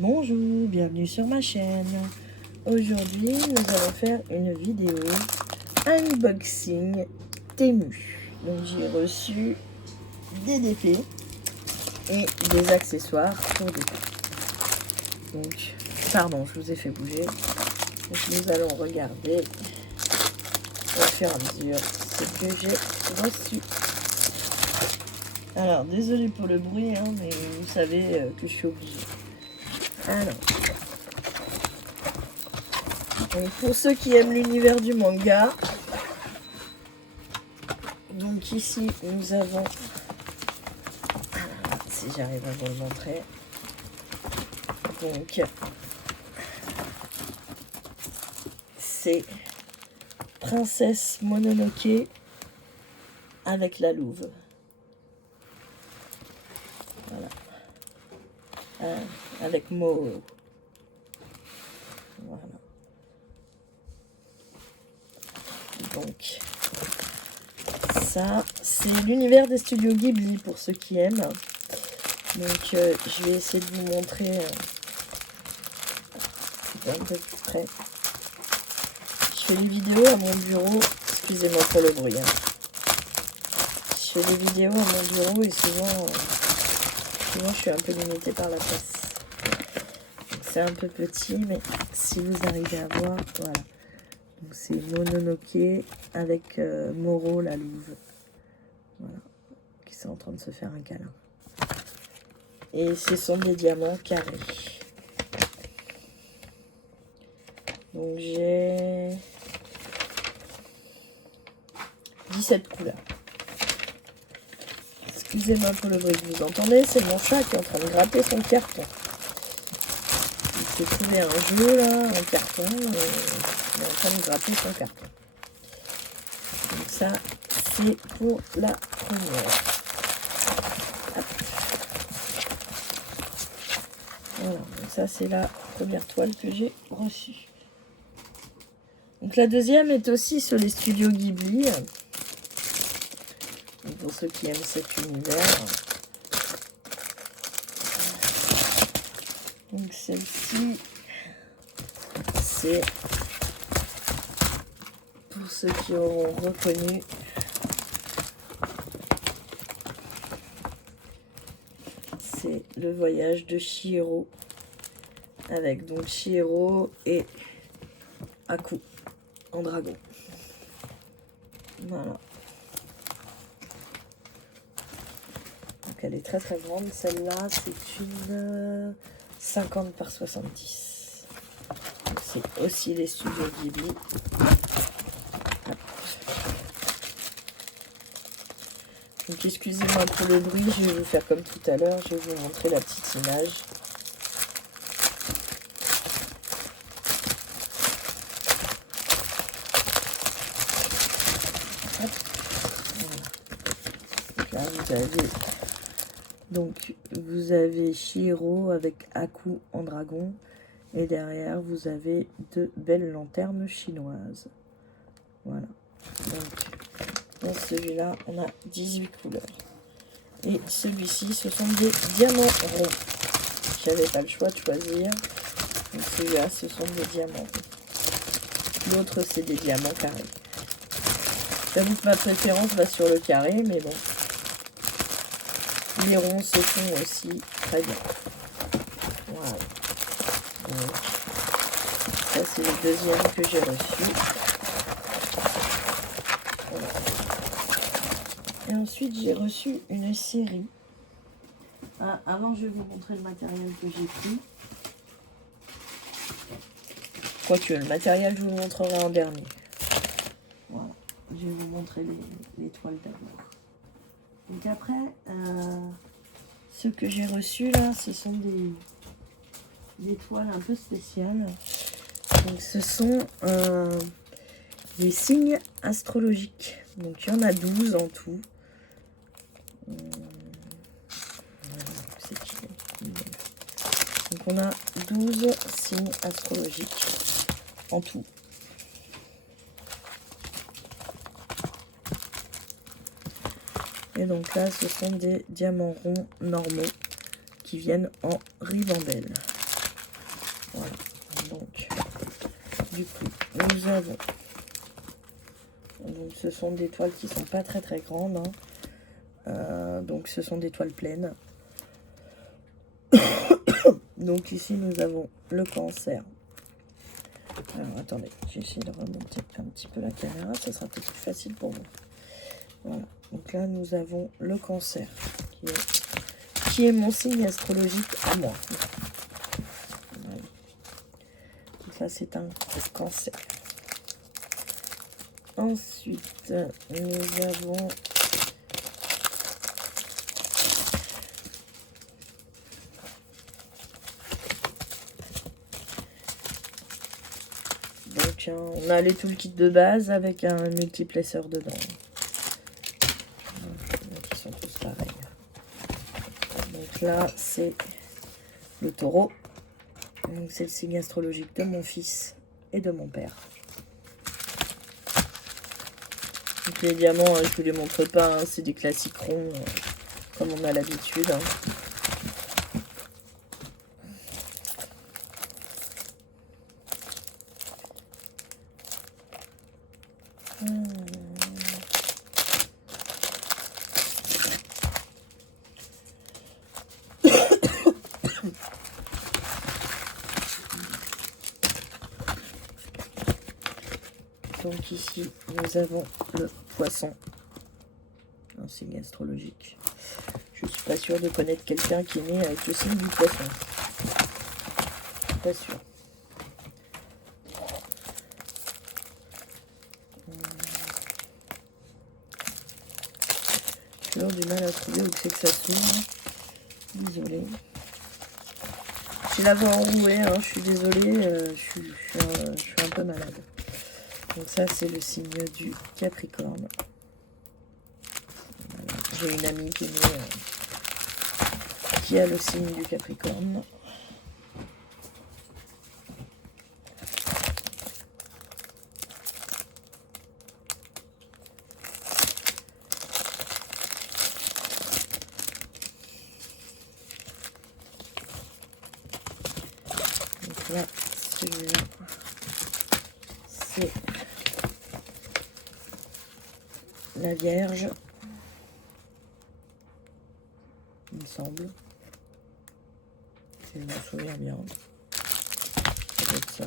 Bonjour, bienvenue sur ma chaîne. Aujourd'hui, nous allons faire une vidéo unboxing Temu. Donc j'ai reçu des DP et des accessoires pour DP. Donc, pardon, je vous ai fait bouger. Donc nous allons regarder au fur et à mesure ce que j'ai reçu. Alors, désolé pour le bruit, hein, mais vous savez que je suis obligée. Alors, donc pour ceux qui aiment l'univers du manga, donc ici nous avons, si j'arrive à vous le montrer, donc c'est Princesse Mononoke avec la louve. Voilà. Avec Moro. Voilà. Donc, ça, c'est l'univers des studios Ghibli pour ceux qui aiment. Donc, je vais essayer de vous montrer un peu plus près. Je fais les vidéos à mon bureau. Excusez-moi pour le bruit. Hein. Je fais des vidéos à mon bureau et souvent je suis un peu limitée par la place. C'est un peu petit, mais si vous arrivez à voir, voilà. Donc c'est Mononoke avec Moro la louve. Voilà. Qui sont en train de se faire un câlin. Et ce sont des diamants carrés. Donc j'ai 17 couleurs. Excusez-moi pour le bruit que vous entendez, c'est mon chat qui est en train de gratter son carton. Il s'est trouvé un jeu là, en carton, et il est en train de gratter son carton. Donc ça, c'est pour la première. Hop. Voilà, donc ça c'est la première toile que j'ai reçue. Donc la deuxième est aussi sur les studios Ghibli. Donc pour ceux qui aiment cet univers. Donc celle-ci, c'est pour ceux qui auront reconnu. C'est le voyage de Chihiro. Avec donc Chihiro et Aku en dragon. Voilà. Donc elle est très très grande. Celle-là, c'est une 50 par 70. C'est aussi les studios Ghibli. Donc excusez-moi pour le bruit, je vais vous faire comme tout à l'heure, je vais vous montrer la petite image. Hop. Voilà. Donc là vous avez Chihiro avec Aku en dragon. Et derrière vous avez de belles lanternes chinoises. Voilà. Donc dans celui-là on a 18 couleurs. Et celui-ci ce sont des diamants ronds. J'avais pas le choix de choisir. Donc celui-là ce sont des diamants ronds. L'autre c'est des diamants carrés. J'avoue que ma préférence va sur le carré, mais bon. Les ronds se font aussi très bien. Voilà. Donc, ça c'est le deuxième que j'ai reçu. Voilà. Et ensuite j'ai reçu une série. Ah, avant je vais vous montrer le matériel que j'ai pris. Quoique le matériel je vous le montrerai en dernier. Voilà. Je vais vous montrer les toiles d'abord. Donc après, ce que j'ai reçu là, ce sont des toiles un peu spéciales. Donc ce sont des signes astrologiques. Donc il y en a 12 en tout. Donc on a 12 signes astrologiques en tout. Et donc là, ce sont des diamants ronds normaux qui viennent en ribambelle. Voilà. Donc, du coup, nous avons... Donc, ce sont des toiles qui sont pas très très grandes. Hein. Donc, ce sont des toiles pleines. Donc, ici, nous avons le Cancer. Alors, attendez, j'essaie de remonter un petit peu la caméra. Ça sera peut-être plus facile pour vous. Voilà. Donc là, nous avons le Cancer, qui est mon signe astrologique à moi. Voilà. Donc là, c'est un Cancer. Ensuite, nous avons donc on a les toolkits de base avec un multiplesseur dedans. Qui sont tous pareils. Donc là, c'est le Taureau. Donc c'est le signe astrologique de mon fils et de mon père. Donc les diamants, je ne vous les montre pas, hein, c'est des classiques ronds, comme on a l'habitude. Hein. Donc ici, nous avons le Poisson, un signe astrologique. Je ne suis pas sûre de connaître quelqu'un qui est né avec le signe du Poisson. Pas sûr. J'ai toujours du mal à trouver où c'est que ça s'ouvre. Désolée. J'ai la voix enrouée, hein, je suis désolée, je suis un peu malade. Donc ça, c'est le signe du Capricorne. Voilà. J'ai une amie qui est née, qui a le signe du Capricorne. Donc là, celui-là, c'est la Vierge, il me semble. Si je me souviens bien. Ça doit être ça.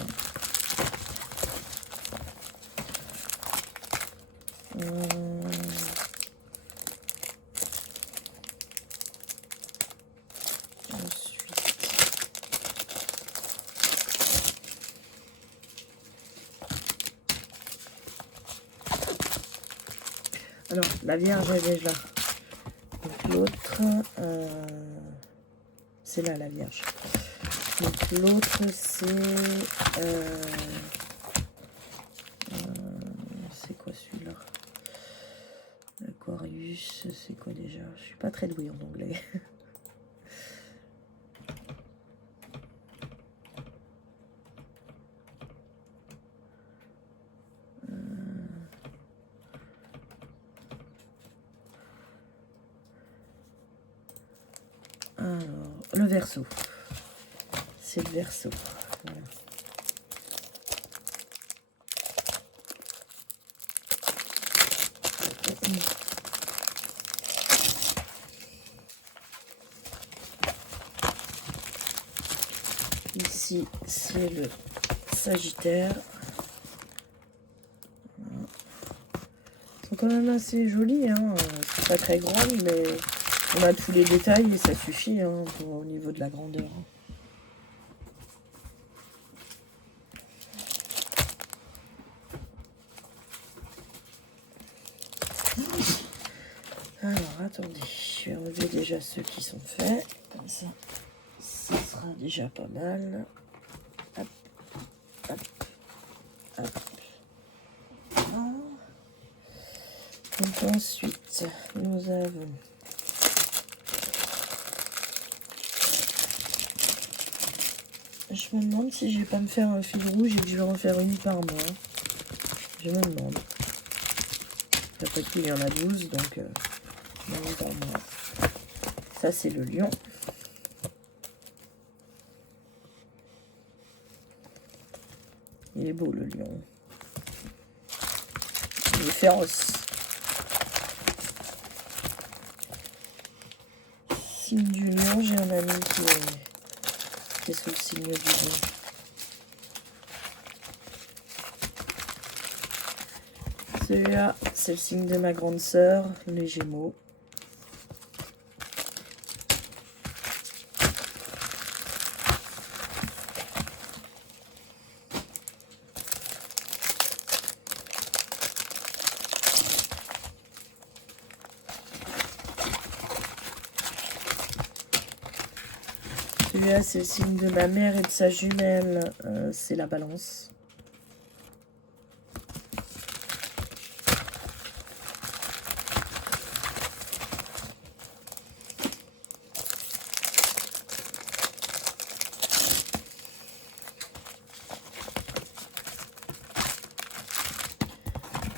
Alors, la Vierge, elle est là. Donc l'autre, c'est là la Vierge. Donc l'autre, c'est quoi celui-là? Aquarius, c'est quoi déjà? Je suis pas très douée en anglais. Alors, le Verseau. C'est le Verseau. Voilà. Ici, c'est le Sagittaire. Voilà. Ils sont quand même assez jolis. Hein. C'est pas très grand, mais on a tous les détails et ça suffit hein, au niveau de la grandeur. Alors, attendez, je vais enlever déjà ceux qui sont faits. Comme ça, ça sera déjà pas mal. Hop, hop, hop. Voilà. Donc ensuite, nous avons je me demande si je vais pas me faire un fil rouge et que je vais en faire une par mois. Je me demande. Après tout, il y en a 12, donc une par mois. Ça, c'est le lion. Il est beau le lion. Il est féroce. Signe du lion, j'ai un ami qui est sous le signe du lion. Celui-là, c'est le signe de ma grande sœur, les Gémeaux. Celui-là, c'est le signe de ma mère et de sa jumelle, c'est la Balance.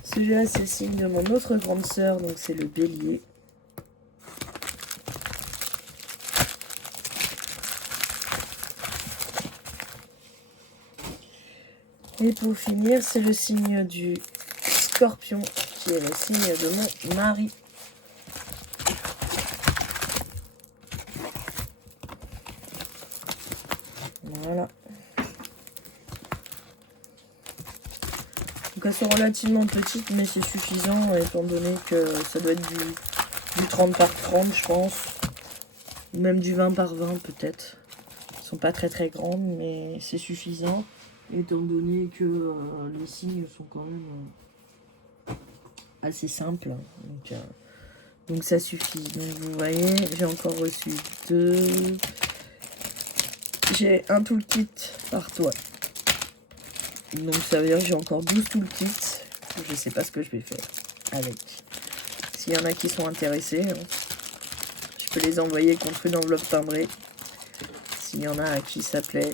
Celui-là, c'est le signe de mon autre grande sœur, donc c'est le Bélier. Et pour finir, c'est le signe du Scorpion, qui est le signe de mon mari. Voilà. Donc elles sont relativement petites, mais c'est suffisant, étant donné que ça doit être du 30 par 30, je pense. Ou même du 20 par 20, peut-être. Elles sont pas très très grandes, mais c'est suffisant, étant donné que les signes sont quand même assez simples. Donc ça suffit. Donc vous voyez, j'ai encore reçu 2. J'ai un toolkit par toit. Donc ça veut dire que j'ai encore 12 toolkits. Je sais pas ce que je vais faire avec. S'il y en a qui sont intéressés, hein, je peux les envoyer contre une enveloppe timbrée. S'il y en a à qui ça plaît.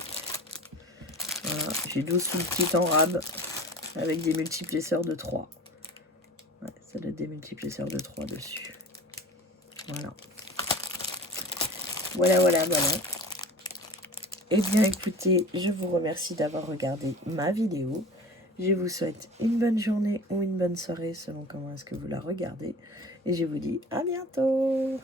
Voilà, j'ai 12 toolkits en rab avec des multiplesseurs de 3. Ouais, ça doit être des multiplesseurs de 3 dessus. Voilà. Voilà. Eh bien écoutez, je vous remercie d'avoir regardé ma vidéo. Je vous souhaite une bonne journée ou une bonne soirée selon comment est-ce que vous la regardez. Et je vous dis à bientôt.